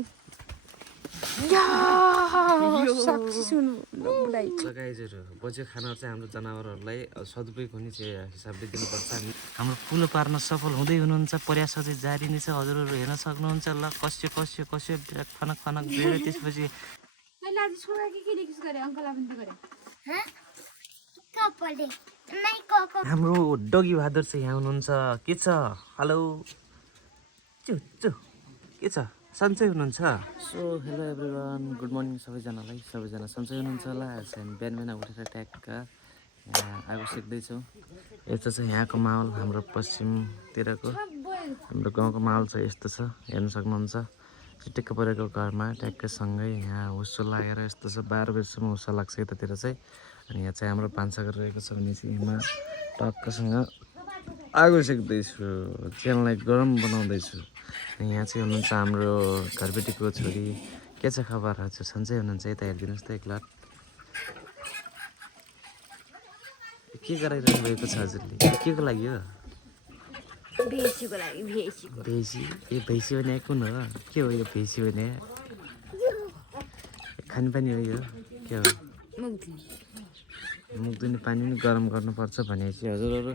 है या सक्सेस हुनु बुढाइ गाइजहरु बच्यो खाना चाहिँ हाम्रो जनावरहरूलाई सदुपयोग हुने चाहिँ हिसाबले दिनुपर्छ हामी हाम्रो कुलो पार्न सफल हुँदै हुनुहुन्छ प्रयास चाहिँ जारी नै छ हजुरहरू हेर्न सक्नुहुन्छ ल कस्यो कस्यो कस्यो फनक फनक बेर त्यसपछि मैले आज छोरा के रिक्स गरे अंकललाई पनि गरे ह कपले नै कको हाम्रो डगी बहादुर चाहिँ यहाँ हुनुहुन्छ के छ हेलो चु चु के छ सन्चै हुनुहुन्छ so hello everyone good morning सबैजनालाई सबैजना सन्चै हुनुहुन्छ होला हामी बिहान बिहान उठेर ट्याक्क यहाँ आगो सेक्दैछौँ यस्तो छ यहाँको माहौल हाम्रो पश्चिमतिरको हाम्रो गाउँको माहौल चाहिँ यस्तो छ हेर्न सक्नुहुन्छ चिटिक्क परेको घरमा ट्याक्कसँगै यहाँ हुस्सो लागेर यस्तो छ 12 बजीसम्म हुस्सो लाग्छ यतातिर चाहिँ अनि यहाँ चाहिँ हाम्रो भान्सा गरिरहेको छ भने चाहिँ यहाँ टक्कसँग आगो सेक्दैछु च्यानललाई गरम बनाउँदैछु अनि यहाँ चाहिँ हुनुहुन्छ हाम्रो घरबेटीको छोरी के छ खबर हजुर सन्चै हुनुहुन्छ यता हेरिदिनुहोस् त एकलट के गराइरहनु भएको छ हजुरले के को लागि हो भेसीको लागि भेसी ए भेसी भने कुन हो के हो यो भेसी भने खानेपानी हो यो के हो मुख धुने पानी पनि गरम गर्नुपर्छ भनेपछि हजुरहरू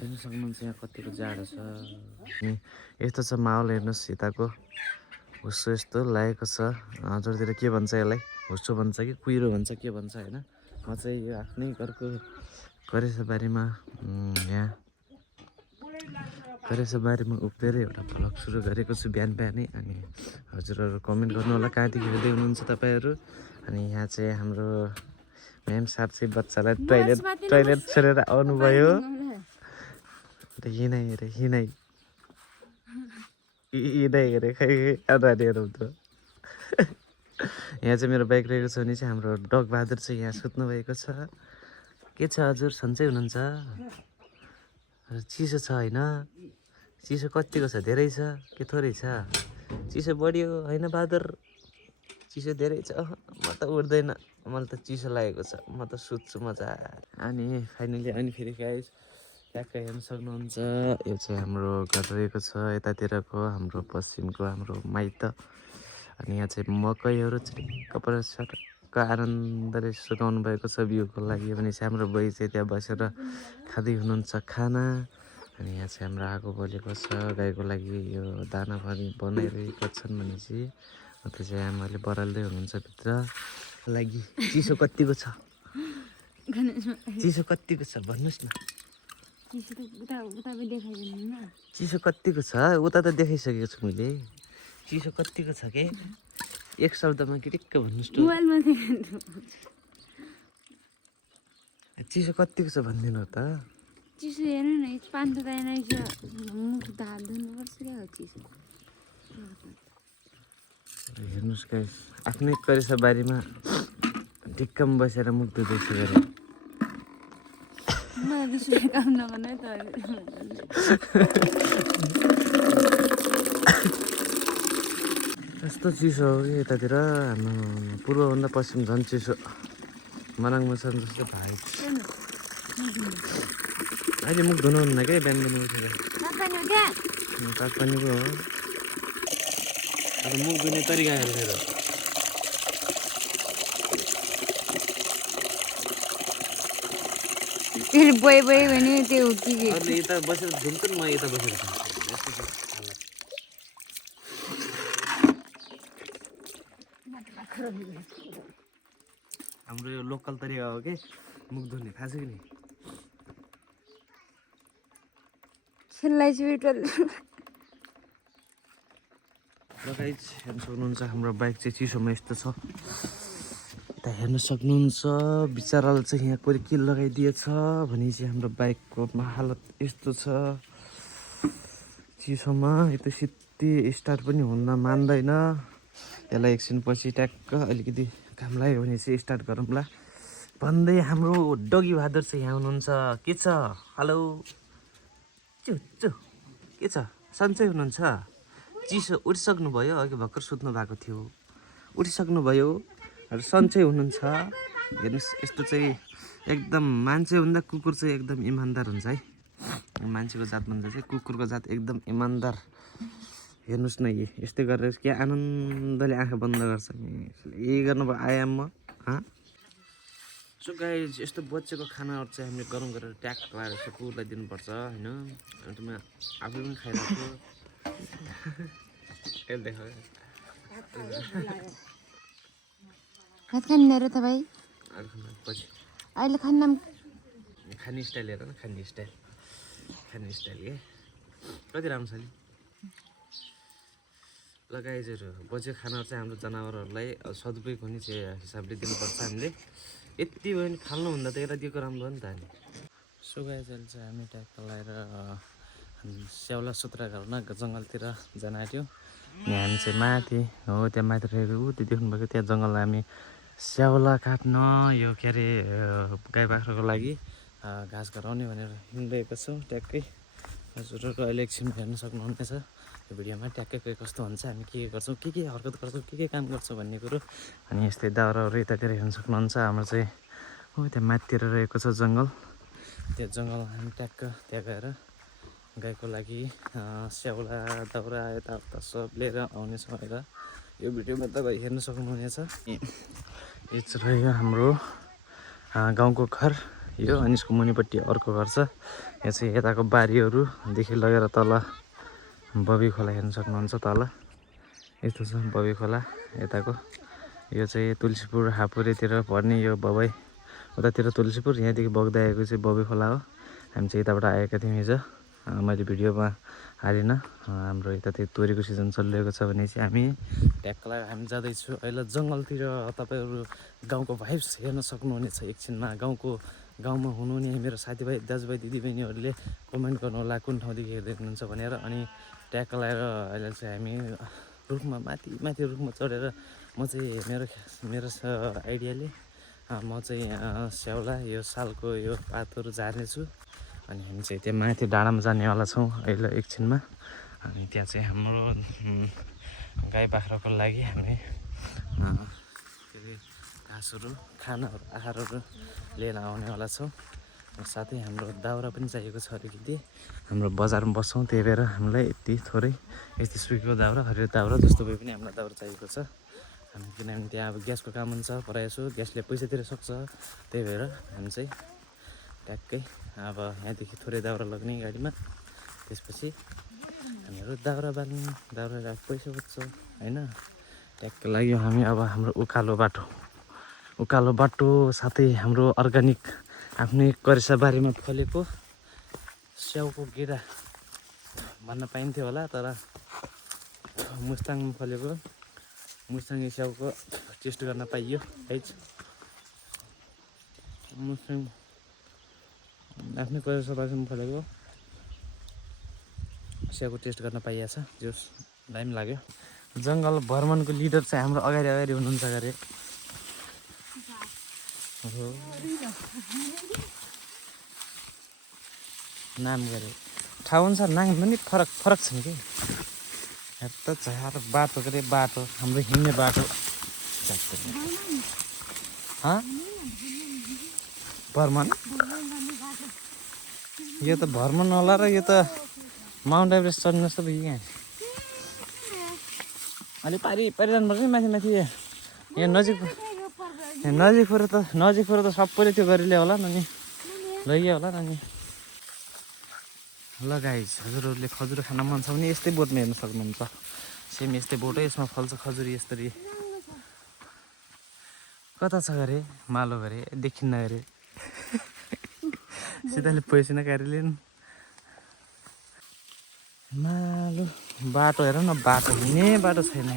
हेर्न सक्नुहुन्छ यहाँ कतिको जाडो छ अनि यस्तो छ माहौल हेर्नुहोस् यताको हुस्सो यस्तो लागेको छ हजुरतिर के भन्छ यसलाई हुस्सो भन्छ कि कुहिरो भन्छ के भन्छ होइन म चाहिँ यो आफ्नै घरको करेसाबारीमा यहाँ करेसाबारीमा उभिएर एउटा भ्लग सुरु गरेको छु बिहान बिहानै अनि हजुरहरू कमेन्ट गर्नु होला कहाँदेखि हेर्दै हुनुहुन्छ तपाईँहरू अनि यहाँ चाहिँ हाम्रो म्याम सार चाहिँ बच्चालाई टोइलेट छोडेर आउनुभयो हिँडाइ हेरे खै नानीहरू त यहाँ चाहिँ मेरो बाइक रहेको छ भने चाहिँ हाम्रो डग बहादुर चाहिँ यहाँ सुत्नु भएको छ के छ हजुर सन्चै हुनुहुन्छ चिसो छ होइन चिसो कतिको छ धेरै छ कि थोरै छ चिसो बढ्यो होइन बहादुर चिसो धेरै छ म त उठ्दैन मलाई त चिसो लागेको छ म त सुत्छु मजा अनि फाइनली अनि फेरि गाइस ट्याक्क हेर्न सक्नुहुन्छ यो चाहिँ हाम्रो घर रहेको छ यतातिरको हाम्रो पश्चिमको हाम्रो माइत अनि यहाँ चाहिँ मकैहरू चिक्क सरक्क आनन्दले सुकाउनु भएको छ बिउको लागि भने चाहिँ हाम्रो बही चाहिँ त्यहाँ बसेर खाँदै हुनुहुन्छ खाना अनि यहाँ चाहिँ हाम्रो आगो बलेको छ गाईको लागि यो दाना पनि बनाइरहेको छन् भनेपछि त्यो चाहिँ आमाले बराल्दै हुनुहुन्छ भित्र लागि चिसो कतिको छ चिसो कतिको छ भन्नुहोस् न चिसो कतिको छ उता त देखाइसकेको छु मैले चिसो कतिको छ के एक शब्दमा किटिक्क भन्नुहोस् त चिसो कतिको छ भनिदिनु त चिसो हेर्नु न पानी त मुख हात धुनुपर्छ क्या हो चिसो हेर्नुहोस् गाइस आफ्नै करेसा बारीमा ढिक्कम बसेर मुख धुँदैछु गरे काम नगर्ने त यस्तो चिसो हो कि यतातिर हाम्रो पूर्वभन्दा पश्चिम झन् चिसो मनाङ मसान जस्तो भाइ अहिले मुख धुनुहुन्न क्या बिहान बिहान उठेर तापनि पो हो अब मुख धुने तरिका हेरेर फेरि बोइ भने त्यो के अहिले यता बसेर धुन्छ नि म यता बसेर हाम्रो यो लोकल तरिका हो कि मुख धुने थाहा छ कि नि खेल्लाई गाइस हेर्न सक्नुहुन्छ हाम्रो बाइक चाहिँ चिसोमा यस्तो छ यता हेर्न सक्नुहुन्छ बिचराले चाहिँ यहाँ कोही किल लगाइदिएछ भने चाहिँ हाम्रो बाइकको हालत यस्तो छ चिसोमा यता सित्ती स्टार्ट पनि हुन मान्दैन यसलाई एकछिनपछि ट्याक्क अलिकति काम लाग्यो भने चाहिँ स्टार्ट गरौँला भन्दै हाम्रो डगी बहादुर चाहिँ यहाँ हुनुहुन्छ के छ हेलो चु चु के छ सन्चै हुनुहुन्छ चिसो उठिसक्नुभयो अघि भर्खर सुत्नु भएको थियो उठिसक्नुभयो र सन्चै हुनुहुन्छ हेर्नुहोस् यस्तो चाहिँ एकदम मान्छेभन्दा कुकुर चाहिँ एकदम इमान्दार हुन्छ है मान्छेको जातभन्दा चाहिँ कुकुरको जात एकदम इमान्दार हेर्नुहोस् न यस्तै गरेर के आनन्दले आँखा बन्द गर्छ नि यही गर्नु आयाम म सो गाइज यस्तो बच्चेको खानाहरू चाहिँ हामीले गरम गरेर ट्याक लगाएर चाहिँ कुकुरलाई दिनुपर्छ होइन अन्त म आफै पनि खाइरहेको छु देखो भात खाने र तपाईँ पछि अहिले खाना खाने स्टाइल हेर न खाने स्टाइल के कति राम्रो छ नि लगाइजहरू बच्चेको खानाहरू चाहिँ हाम्रो जनावरहरूलाई सदुपयोग हुने चाहिँ हिसाबले दिनुपर्छ हामीले यति भयो भने फाल्नुभन्दा त यसलाई दिएको राम्रो हो नि त हामी सो गाइजहरू चाहिँ हामी ट्याक्क लगाएर स्याउला सुत्रा घरमा जङ्गलतिर जान आँट्यौँ अनि हामी चाहिँ माथि हो त्यहाँ माथि रहेको ऊ त्यो देख्नुभएको त्यहाँ जङ्गललाई हामी स्याउला काट्न यो के अरे गाई बाख्राको लागि घाँस गराउने भनेर हिँडिरहेको छौँ ट्याक्कै हजुरहरू अहिले एकछिन हेर्न सक्नुहुनेछ यो भिडियोमा ट्याक्कै के कस्तो हुन्छ हामी के गर्छौँ के हरकत गर्छौँ के काम गर्छौँ भन्ने कुरो अनि यस्तै दाउराहरू यतातिर हेर्न सक्नुहुन्छ हाम्रो चाहिँ हो त्यहाँ माथितिर रहेको छ जङ्गल त्यो जङ्गल हामी ट्याक्क त्यहाँ गएर गाईको लागि स्याउला दाउरा यताउता सब लिएर आउनेछौँ भनेर यो भिडियोमा तपाईँ हेर्न सक्नुहुनेछ यो चाहिँ रह्यो हाम्रो गाउँको घर यो अनि यसको मुनिपट्टि अर्को घर छ यो चाहिँ यताको बारीहरूदेखि लगेर तल बबी खोला हेर्न सक्नुहुन्छ तल यस्तो छ बबी खोला यताको यो चाहिँ तुलसीपुर हापुरेतिर पर्ने यो बबाई उतातिर तुलसीपुर यहाँदेखि बग्दै आएको चाहिँ बबी खोला हो हामी चाहिँ यताबाट आएका थियौँ हिजो मैले भिडियोमा हालिनँ हाम्रो यतातिर तोरीको सिजन चलिरहेको छ भने चाहिँ हामी ट्याक्कलाई हामी जाँदैछु अहिले जङ्गलतिर तपाईँहरू गाउँको भाइब्स हेर्न सक्नुहुनेछ एकछिनमा गाउँमा हुनुहुने मेरो साथीभाइ दाजुभाइ दिदीबहिनीहरूले कमेन्ट गर्नु होला कुन ठाउँदेखि हेर्दै हुनुहुन्छ भनेर अनि ट्याक्क लगाएर अहिले चाहिँ हामी रुखमा माथि रुखमा चढेर म चाहिँ मेरो आइडियाले म चाहिँ स्याउला यो सालको यो पातहरू झार्नेछु अनि हामी चाहिँ त्यहाँ माथि डाँडामा जानेवाला छौँ अहिले एकछिनमा अनि त्यहाँ चाहिँ हाम्रो गाई बाख्राको लागि हामी के अरे घाँसहरू खानाहरू आहारहरू लिएर आउनेवाला छौँ साथै हाम्रो दाउरा पनि चाहिएको छ अलिकति हाम्रो बजारमा बस्छौँ त्यही भएर हामीलाई यति थोरै यति सुकेको दाउरा हरियो दाउरा जस्तो भए पनि हामीलाई दाउरा चाहिएको छ हामी किनभने त्यहाँ अब ग्यासको काम हुन्छ प्रायःजसो ग्यासले पैसा तिर्न सक्छ त्यही भएर हामी चाहिँ ट्याक्कै अब यहाँदेखि थोरै दाउरा लग्ने गाडीमा त्यसपछि हामीहरू दाउरा बाल्ने दाउरा पैसा बच्छ होइन ट्याक्कै लाग्यो हामी अब हाम्रो उकालो बाटो साथै हाम्रो अर्ग्यानिक आफ्नै करेसा बारीमा फलेको स्याउको गेडा भन्न पाइन्थ्यो होला तर मुस्ताङमा फलेको मुस्ताङे स्याउको टेस्ट गर्न पाइयो है मुस्ताङ आफ्नै करेसा बारीमा फलेको स्याउको टेस्ट गर्न पाइएको छ जोस दामी लाग्यो जङ्गल भ्रमणको लिडर चाहिँ हाम्रो अगाडि हुनुहुन्छ अरे नाम गरे ठाउँ अनुसार नाम पनि फरक छन् कि त झार बाटो के अरे बाटो हाम्रो हिँड्ने बाटो भ्रमण यो त भ्रमण होला र यो त माउन्ट एभरेस्ट चढ्नु जस्तो भयो यहाँ अलिक पारिरहनुपर्छ नि माथि यहाँ नजिक पऱ्यो त सबैले त्यो गरिले होला नि लैया होला नि ल गाइस हजुरहरूले खजुर खान मन छ भने यस्तै बोटमा हेर्न सक्नुहुन्छ सेम यस्तै बोटै यसमा फल्छ खजुरी यसरी कता छ गरे मालो गरे देखिन्न गरे सिधाले पैसा नकारिले मालो बाटो हेर न बाटो हिँड्ने बाटो छैन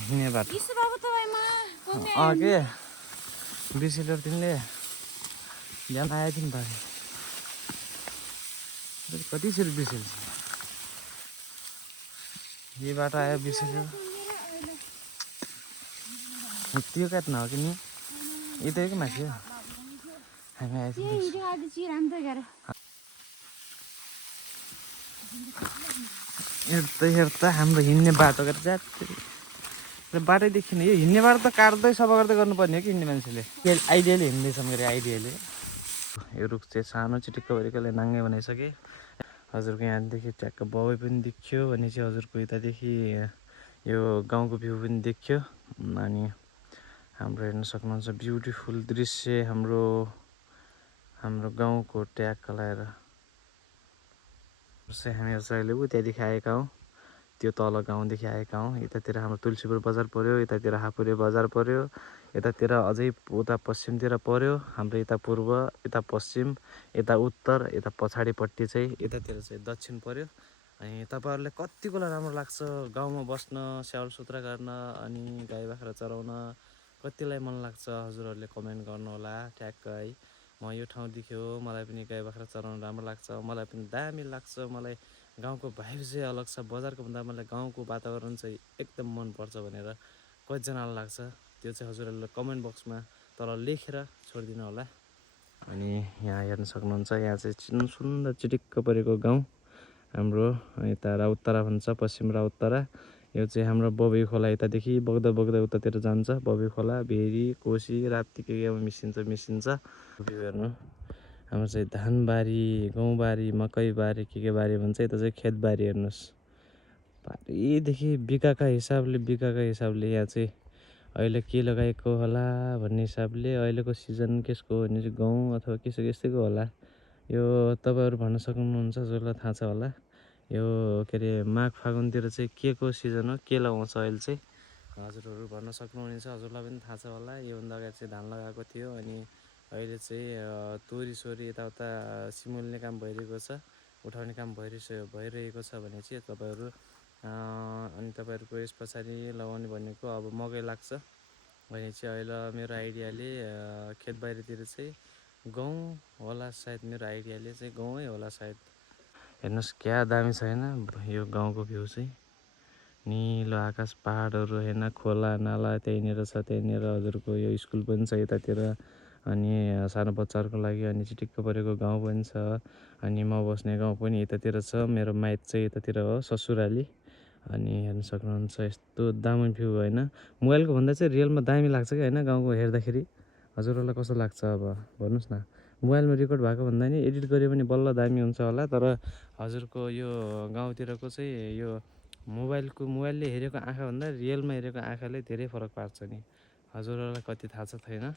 हिँड्ने बाटो के बिर्सेर तिमीले बिहान आएको थियो नि त कति सेल बिर्सेल यो बाटो आयो बिर्सेर त्यो काट्न हो कि नि यतैको माथि हो हामी आएको हेर्दा हाम्रो हिँड्ने बाटो गरेर बाटै देखिने यो हिँड्ने बाटो त काट्दै सफा गर्दै गर्नुपर्ने हो कि हिँड्ने मान्छेले आइडियाले हिँड्दैछ मेरो आइडियाले यो रुख चाहिँ सानो चिटिक्क भरिकले नाङ्गे बनाइसकेँ हजुरको यहाँदेखि ट्याक्क बाबै पनि देखियो भने चाहिँ हजुरको यतादेखि यो गाउँको भ्यू पनि देखियो। अनि हाम्रो हेर्न सक्नुहुन्छ ब्युटिफुल दृश्य हाम्रो गाउँको ट्याक्क लगाएर चाहिँ हामीहरू चाहिँ अहिले त्यहाँदेखि आएका हौँ, त्यो तल गाउँदेखि आएका हौँ। यतातिर हाम्रो तुलसीपुर बजार पऱ्यो, यतातिर हापुरे बजार पऱ्यो, यतातिर अझै उता पश्चिमतिर पऱ्यो, हाम्रो यता पूर्व, यता पश्चिम, यता उत्तर, यता पछाडिपट्टि चाहिँ यतातिर चाहिँ दक्षिण पऱ्यो। अनि तपाईँहरूलाई कतिकोलाई राम्रो लाग्छ गाउँमा बस्न, स्याहार सुत्रा गर्न अनि गाई बाख्रा चराउन कतिलाई मन लाग्छ हजुरहरूले कमेन्ट गर्नुहोला ठ्याक्क है। म यो ठाउँदेखि हो, मलाई पनि गाई बाख्रा चराउन राम्रो लाग्छ, मलाई पनि दामी लाग्छ, मलाई गाउँको भाइब चाहिँ अलग छ, बजारको भन्दा मलाई गाउँको वातावरण चाहिँ एकदम मनपर्छ भनेर कतिजनालाई लाग्छ त्यो चाहिँ हजुरहरूले कमेन्ट बक्समा तल लेखेर छोडिदिनु होला। अनि यहाँ हेर्न सक्नुहुन्छ यहाँ चाहिँ सुन्दर चिटिक्क परेको गाउँ हाम्रो, यता राउतरा भन्छ, पश्चिम राउतरा। यो चाहिँ हाम्रो बबी खोला यतादेखि बग्दा बग्दा उतातिर जान्छ, बबी खोला, भेरी, कोसी, राप्ती के केमा मिसिन्छ। भ्यू हेर्नु, हाम्रो चाहिँ धानबारी, गहुँबारी, मकैबारी के बारी भन्छ, यता चाहिँ खेतबारी हेर्नुहोस्। पारिदेखि बिगाका हिसाबले यहाँ चाहिँ अहिले के लगाएको होला भन्ने हिसाबले अहिलेको सिजन केसको हो भने चाहिँ गहुँ अथवा यस्तैको होला। यो तपाईँहरू भन्न सक्नुहुन्छ, जसलाई थाहा छ होला। यो के अरे माघ फागुनतिर चाहिँ के को सिजन हो, के लगाउँछ अहिले चाहिँ हजुरहरू भन्न सक्नुहुनेछ, हजुरलाई पनि थाहा छ होला। योभन्दा अगाडि चाहिँ धान लगाएको थियो, अनि अहिले चाहिँ तोरी सोरी यताउता सिमुल्ने काम भइरहेको छ, उठाउने काम भइरहेको छ भने चाहिँ तपाईँहरू अनि तपाईँहरूको यस पछाडि लगाउने भनेको अब मकै लाग्छ भने चाहिँ अहिले मेरो आइडियाले खेतबारीतिर चाहिँ गहुँ होला सायद, मेरो आइडियाले चाहिँ गहुँ होला सायद। हेर्नुहोस् क्या दामी छ होइन यो गाउँको भ्यू चाहिँ, निलो आकाश, पहाडहरू होइन, खोला नाला त्यहीँनिर छ, त्यहीँनिर हजुरको यो स्कुल पनि छ यतातिर, अनि सानो बच्चाहरूको लागि अनि चिटिक्क परेको गाउँ पनि छ, अनि म बस्ने गाउँ पनि यतातिर छ, मेरो माइत चाहिँ यतातिर हो ससुराली। अनि हेर्न सक्नुहुन्छ यस्तो दामी भ्यू होइन, मोबाइलको भन्दा चाहिँ रियलमा दामी लाग्छ कि होइन गाउँको हेर्दाखेरि। हजुरहरूलाई कस्तो लाग्छ अब भन्नुहोस् न। मोबाइलमा रेकर्ड भएको भन्दा नि एडिट गऱ्यो भने बल्ल दामी हुन्छ होला, तर हजुरको यो गाउँतिरको चाहिँ यो मोबाइलले हेरेको आँखाभन्दा रियलमा हेरेको आँखाले धेरै फरक पार्छ नि, हजुरहरूलाई कति थाहा छ छैन।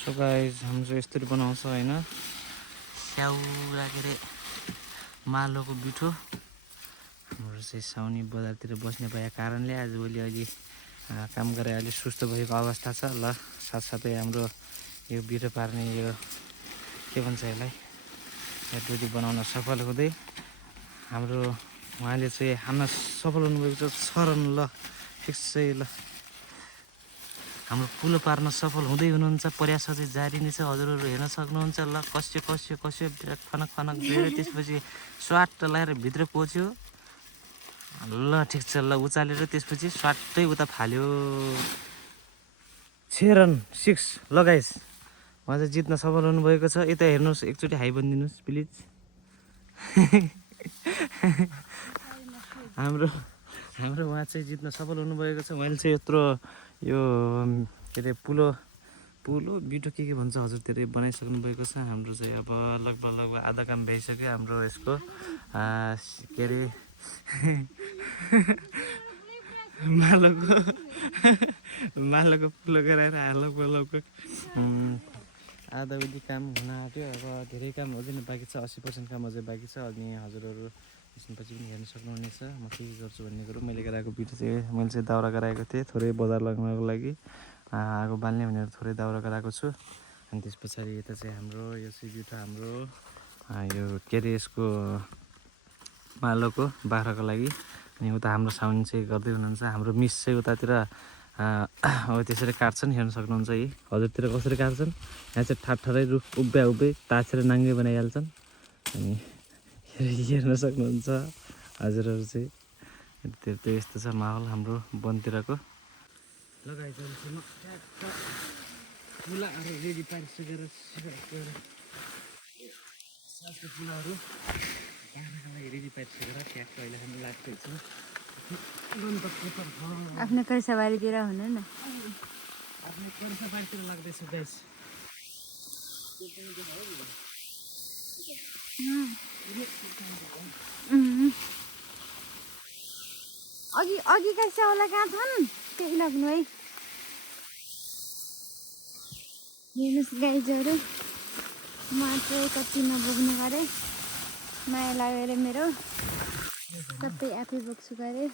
सो गाइस हाम्रो चाहिँ यस्तरी बनाउँछ होइन, स्याउरा के अरे मालोको बिठो। हाम्रो चाहिँ साउनी बजारतिर बस्ने भएको कारणले आजभोलि अलि काम गरेर अलि सुस्त भएको अवस्था छ। ल साथसाथै हाम्रो यो बिठो पार्ने यो के भन्छ यसलाई, रोटी बनाउन सफल हुँदै हाम्रो उहाँले चाहिँ हान्न सफल हुनुभएको छ। सरन ल फिक्सै ल हाम्रो पुलो पार्न सफल हुँदै हुनुहुन्छ, प्रयास चाहिँ जारी नै छ, हजुरहरू हेर्न सक्नुहुन्छ। ल कस्यो फनक गएर त्यसपछि स्वाट लगाएर भित्र पस्यो, ल ठिक छ, ल उचालेर त्यसपछि स्वाटै उता फाल्यो। 6 रन 6 लगाइस्, उहाँ चाहिँ जित्न सफल हुनुभएको छ। यता हेर्नुहोस्, एकचोटि हाई भनिदिनुहोस् प्लिज। हाम्रो उहाँ चाहिँ जित्न सफल हुनुभएको छ। उहाँले चाहिँ यत्रो यो के अरे पुलो बिटो के भन्छ हजुरतिर बनाइसक्नु भएको छ। हाम्रो चाहिँ अब लगभग आधा काम भइसक्यो हाम्रो यसको के अरे मालोको पुलो गराएर लगभग आधा उधी काम हुन आँट्यो। अब धेरै काम अझै नै बाँकी छ, 80% काम अझै बाँकी छ। अनि हजुरहरू यसपछि पनि हेर्न सक्नुहुनेछ म के गर्छु भन्ने कुरो। मैले गराएको बिटो चाहिँ मैले चाहिँ दाउरा गराएको थिएँ, थोरै बजार लाग्नको लागि आगो बाल्ने भनेर थोरै दाउरा गराएको छु। अनि त्यस पछाडि यता चाहिँ हाम्रो यो चाहिँ बिटो हाम्रो यो के अरे यसको मालोको बाख्राको लागि। अनि उता हाम्रो साउनी चाहिँ गर्दै हुनुहुन्छ, हाम्रो मिस चाहिँ उतातिर अब त्यसरी काट्छन्, हेर्न सक्नुहुन्छ। यी हजुरतिर कसरी काट्छन्, यहाँ चाहिँ ठाडै रुख उभ्याइ ताछेर नाङ्गे बनाइहाल्छन्। अनि हेर्न सक्नुहुन्छ हजुरहरू चाहिँ त्यो यस्तो छ माहौल हाम्रो वनतिरको। लगाइसकेर फुलाहरू रेडी पारिसकेर फुलाहरू बाख्राको लागि रेडी पारिसकेर ट्याक्क अहिले हामी लाग्दैछ आफ्नो कर्साबारीतिर हुनु न, आफ्नो कर्साबारीतिर लाग्दैछ गाइस। अघिका स्याउला कहाँ छन् त्यही लग्नु है। हेर्नुहोस् गाइजहरू म चाहिँ कति नबोक्ने गरेँ माया लागेर मेरो सबै आफै बोक्छु गरेँ।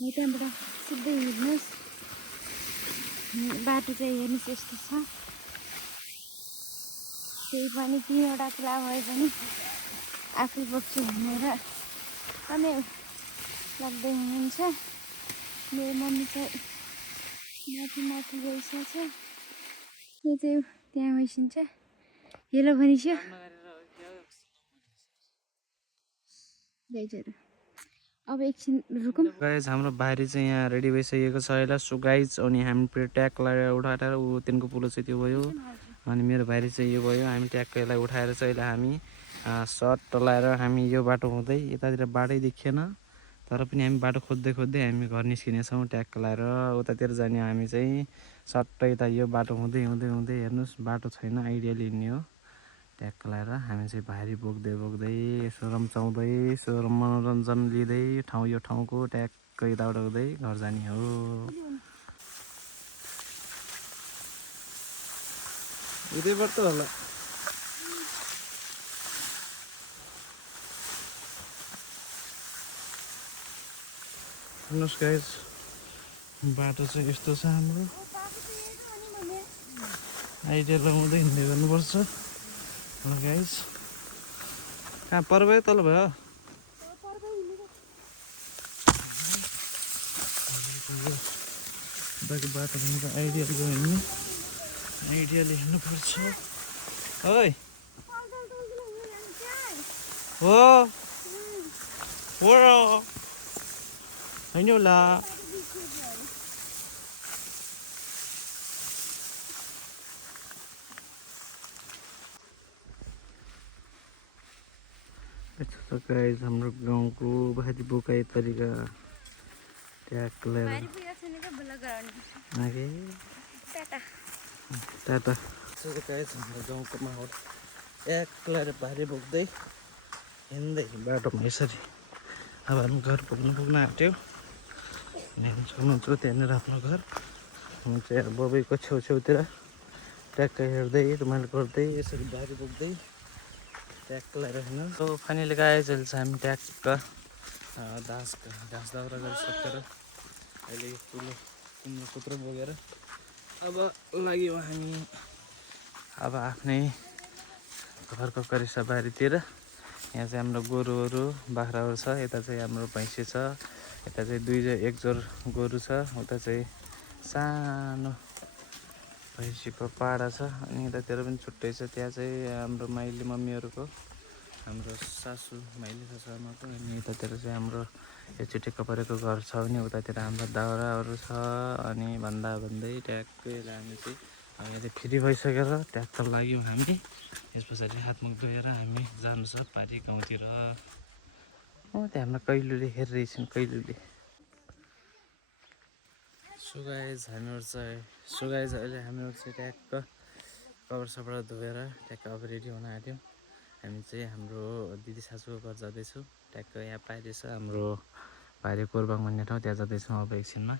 त्यहाँबाट सिधै हिँड्नुहोस् बाटो चाहिँ हेर्नुहोस् यस्तो छ। त्यही पनि 3वटा कुरा भए पनि आफै बोक्छु भनेर अनि लाग्दै हुनुहुन्छ। मेरो मम्मी चाहिँ माथि माथि गइसकेछ। यो चाहिँ त्यहाँ गइसिन्छ। हेलो भनिसक्यो गाइजहरू। अब एकछिन रुकौँ। गाइज हाम्रो बारी चाहिँ यहाँ रेडी भइसकेको छ अहिले। सो गाइज अनि हामी ट्याग लगाएर उठाएर ऊ तिनको पुलो चाहिँ त्यो भयो अनि मेरो बारी चाहिँ यो भयो। हामी ट्यागको यसलाई उठाएर चाहिँ अहिले हामी सर्ट लगाएर हामी यो बाटो हुँदै यतातिर बाटै देखिएन तर पनि हामी बाटो खोज्दै खोज्दै हामी घर निस्किनेछौँ ट्याग लगाएर उतातिर जाने। हामी चाहिँ सट्टै यता यो बाटो हुँदै हुँदै हुँदै हेर्नुहोस् बाटो छैन आइडियाले हिँड्ने हो। ट्याग लगाएर हामी चाहिँ भारी बोक्दै बोक्दै यसो रम्चाउँदै यसो मनोरञ्जन लिँदै ठाउँ यो ठाउँको ट्यागको यताबाट हुँदै घर जाने हो। उतैबाट होला हेर्नुहोस् गाइज बाटो चाहिँ यस्तो छ हाम्रो। आइडिया लगाउँदै हिँड्दै गर्नुपर्छ गाइज। कहाँ पर भयो तल भयो बाटो बाटो भनेको आइडियाले गयो हिँड्नु आइडियाले हिँड्नुपर्छ। है हो हो होइन होला। यस्तो छ गाइज हाम्रो गाउँको भारी बोकाइ तरिका ट्याग लगाएर टाटा। गाइज हाम्रो गाउँको माहौल ट्याग लगाएर भारी बोक्दै हिँड्दै बाटोमा यसरी अब हामी घर पुग्न आँट्यो। हेर्नु सक्नुहुन्छ त्यहाँनिर आफ्नो घर। म चाहिँ बबैको छेउछेउतिर ट्याक्क हेर्दै रुमाल गर्दै यसरी बारी बोक्दै ट्याक्क लगाएर हिँड्नु। सो फाइनली गाइज अहिले चाहिँ हामी ट्याक्क घाँस दाउरा गरिसकेर अहिले ठुलो कुम्रो सूत्र बोकेर अब लाग्यो हामी अब आफ्नै घरको करिसा बारीतिर। यहाँ चाहिँ हाम्रो गोरुहरू बाख्राहरू छ। यता चाहिँ हाम्रो भैँसी छ। यता चाहिँ एक जोर गोरु छ। उता चाहिँ सानो भैँसीको पाडा छ अनि यतातिर पनि छुट्टै छ। त्यहाँ चाहिँ हाम्रो माइली मम्मीहरूको हाम्रो सासू माइली सासूआमाको अनि यतातिर चाहिँ हाम्रो यो चिटेक्क परेको घर छ भने उतातिर हाम्रो दाउराहरू छ। अनि भन्दै ट्याक्कै हामी चाहिँ अहिले फ्री भइसकेर ट्याक्क लाग्यौँ हामी। त्यस पछाडि हातमुख धोएर हामी जानु छ पारी गाउँतिर। त्यहाँ हाम्रो कैलुले हेरिरहेछन् कैलुले। सो गाइज अहिले हामीहरू चाहिँ ट्याक्क कवर सपडा धोएर ट्याक्क अब रेडी हुन आँट्यौँ। हामी चाहिँ हाम्रो दिदी सासूको घर जाँदैछौँ। ट्याक्क यहाँ पारी छ हाम्रो पारी कोरबाङ भन्ने ठाउँ त्यहाँ जाँदैछौँ अब एकछिनमा।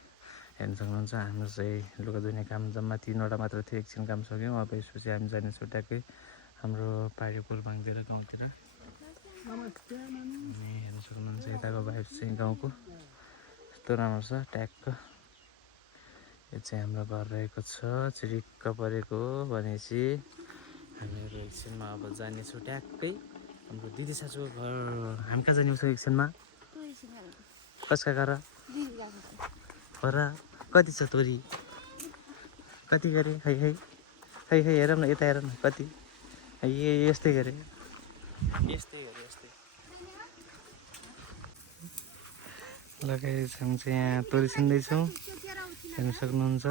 हेर्नु सक्नुहुन्छ हाम्रो चाहिँ लुगा धुने काम जम्मा 3वटा मात्र थियो। एकछिन काम सक्यौँ अब यसपछि हामी जानेछौँ ट्याक्कै हाम्रो पारी कोरबाङतिर गाउँतिर। अनि हेर्नु सक्नुहुन्छ यताको भाइब चाहिँ गाउँको यस्तो राम्रो छ। ट्याक्क यो चाहिँ हाम्रो घर रहेको छ चिरिक्क परेको भनेपछि हामीहरू एकछिनमा अब जानेछौँ ट्याक्कै हाम्रो दिदी सासूको घर। हामी कहाँ जाने एकछिनमा कसका घर हो र कति छ तोरी कति गरे है हेरौँ न यता हेरौँ न कति यस्तै गरे लगाइस। हामी चाहिँ यहाँ तोरी छिन्दैछौँ हेर्नु सक्नुहुन्छ।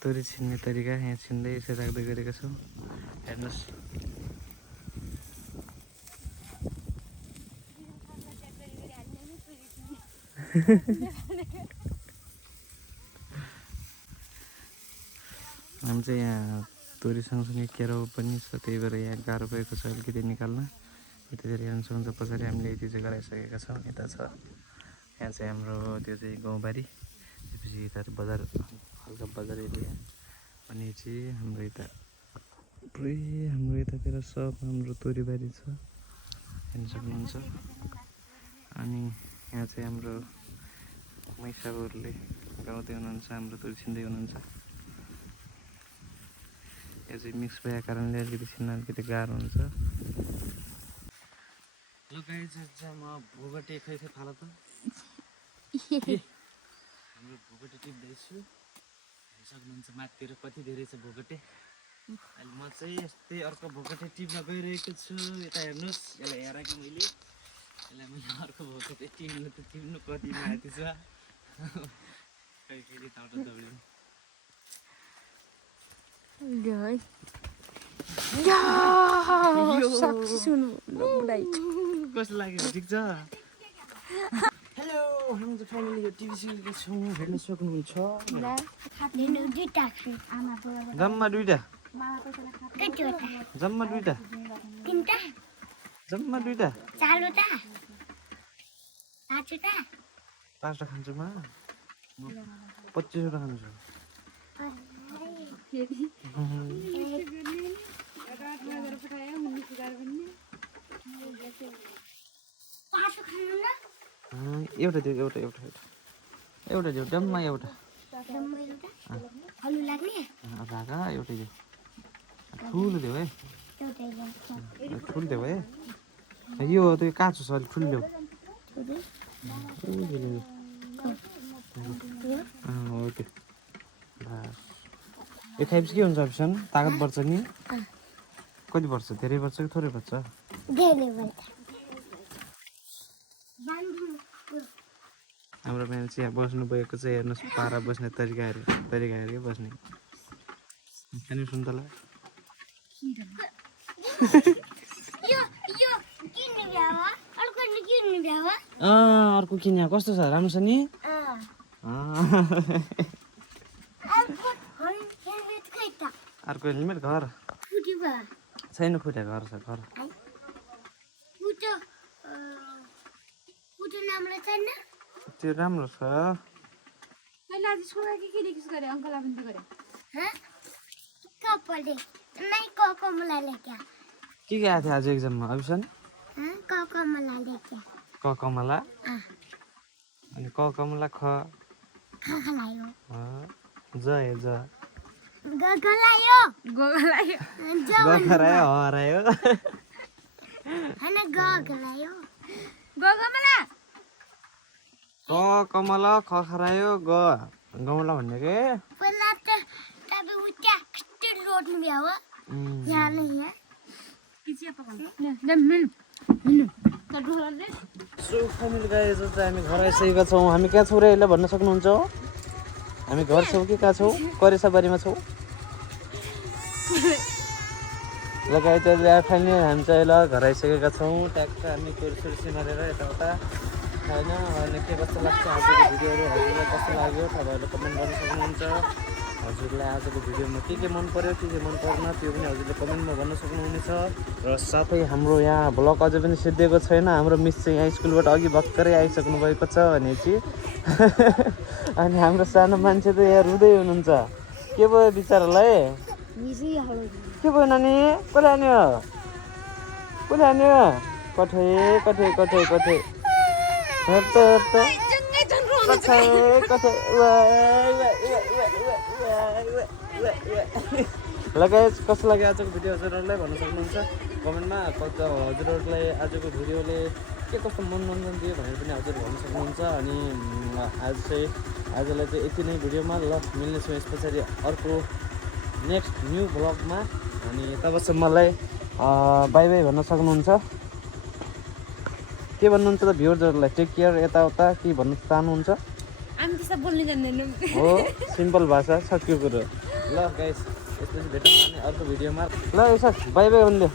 तोरी छिन्ने तरिका यहाँ छिन्दै यसो राख्दै गरेका छौँ हेर्नुहोस्। हामी चाहिँ यहाँ तोरी सँगसँगै केराउ पनि छ, त्यही भएर यहाँ गाह्रो भएको छ अलिकति निकाल्न। यतातिर हेर्नु सक्नुहुन्छ पछाडि हामीले यति चाहिँ गराइसकेका छौँ। यता छ यहाँ चाहिँ हाम्रो त्यो चाहिँ गाउँबारी, त्यसपछि यता बजार हल्का बजार एरिया, अनि चाहिँ हाम्रो यता पुरै हाम्रो यतातिर सब हाम्रो तोरीबारी छ हेर्नु सक्नुहुन्छ। अनि यहाँ चाहिँ हाम्रो मैसाबुहरूले गाउँदै हुनुहुन्छ, हाम्रो तोरी छिन्दै हुनुहुन्छ। यो चाहिँ मिक्स भएको कारणले अलिकति छिन्न अलिकति गाह्रो हुन्छ। ल गाइस म भोगटे खै फाल त हाम्रो भोगटे टिप्दैछु, हेर्नु सक्नुहुन्छ माथितिर कति धेरै छ भोगटे। अहिले म चाहिँ यस्तै अर्को भोगटे टिप्न गइरहेको छु। यता हेर्नुहोस्, यसलाई हेरेको मैले, यसलाई मैले अर्को भोगटे टिप्नु कति माथि छ, खै फेरि टाउटो दौडिनु। कस्तो लाग्यो, ठिक छ? हेलो हाम्रो फ्यामिली यो टिभी सिरियलको छौँ, हेर्न सक्नुहुन्छ। जम्मा दुईटा, जम्मा दुईटा, जम्मा दुईटा, 5टा खान्छु म 25वटा खान्छु। एउटा दियो, एउटा एउटा एउटा एउटा दियो, जम्मा एउटा रागा एउटा दियो, ठुलो दियो है, ठुलो दियो है। यो त्यो काँचो छ अलिक ठुलो हो त्यो। यो खाइपछि के हुन्छ अप्सन? तागत बढ्छ नि? कति बढ्छ? धेरै बढ्छ कि थोरै बढ्छ? हाम्रो मान्छे यहाँ बस्नु भएको चाहिँ हेर्नुहोस्, पारा बस्ने तरिका हेरेर बस्ने। खानु सुन्तला अर्को किन्या कस्तो छ? राम्रो छ नि? अर्को हेलमेट घर छैन, फुट्या घर छ घर। त्यो राम्रो छ। के आएको थियो आज एक्जाममा अभिसन? कमला अनि कमला ख जय ज गगलायो हरायो हैन गगलायो कमला ख खरायो गमला भन्ने के पहिला त तबे उट्या स्टिल रोड में भ्याव यहाँ नहीं है सो फ्यामिली गाइज हामी घर आइसकेका छौँ। हामी कहाँ छौँ र यसलाई भन्न सक्नुहुन्छ? हामी घर छौँ कि कहाँ छौँ? करेसाबारीमा छौँ। ल गाइज फ्यामिली हामी चाहिँ ल घर आइसकेका छौँ। ट्याक्क हामी कुर्सी मारेर यताउता होइन। अनि के कस्तो लाग्छ आजको भिडियोहरू, हजुरलाई कस्तो लाग्यो तपाईँहरूले कमेन्ट गर्न सक्नुहुन्छ। हजुरलाई आजको भिडियोमा के मन पर्यो, के मन परेन त्यो पनि हजुरले कमेन्टमा भन्न सक्नुहुनेछ। र साथै हाम्रो यहाँ भ्लग अझै पनि सिद्धिएको छैन। हाम्रो मिस चाहिँ यहाँ स्कुलबाट अघि भर्खरै आइसक्नु भएको छ भनेपछि अनि हाम्रो सानो मान्छे त यहाँ रुँदै हुनुहुन्छ। के भयो बिचरालाई? के भयो नानी? कसले हान्यो? कसले हान्यो? कठै कठै कठै कठै ल गाइस कस्तो लाग्यो आजको भिडियो हजुरहरूलाई भन्न सक्नुहुन्छ कमेन्टमा। हजुरहरूलाई आजको भिडियोले के कस्तो मनोरञ्जन दियो भनेर पनि हजुर भन्न सक्नुहुन्छ। अनि आजलाई चाहिँ यति नै भिडियोमा। ल मिल्नेछौँ यस पछाडि अर्को नेक्स्ट न्यू भ्लगमा। अनि तबसम्मलाई बाई बाई भन्न सक्नुहुन्छ। के भन्नुहुन्छ त भ्युअर्सहरूलाई? टेक केयर यताउता के भन्नु चाहनुहुन्छ? हामी त्यसो बोल्नु जान्दैनौँ हो, सिम्पल भाषा सक्यो कुरो। ल गाइस यसपछि भेटौँ अनि अर्को भिडियोमा। ल यसो बाई बाई भन्नु।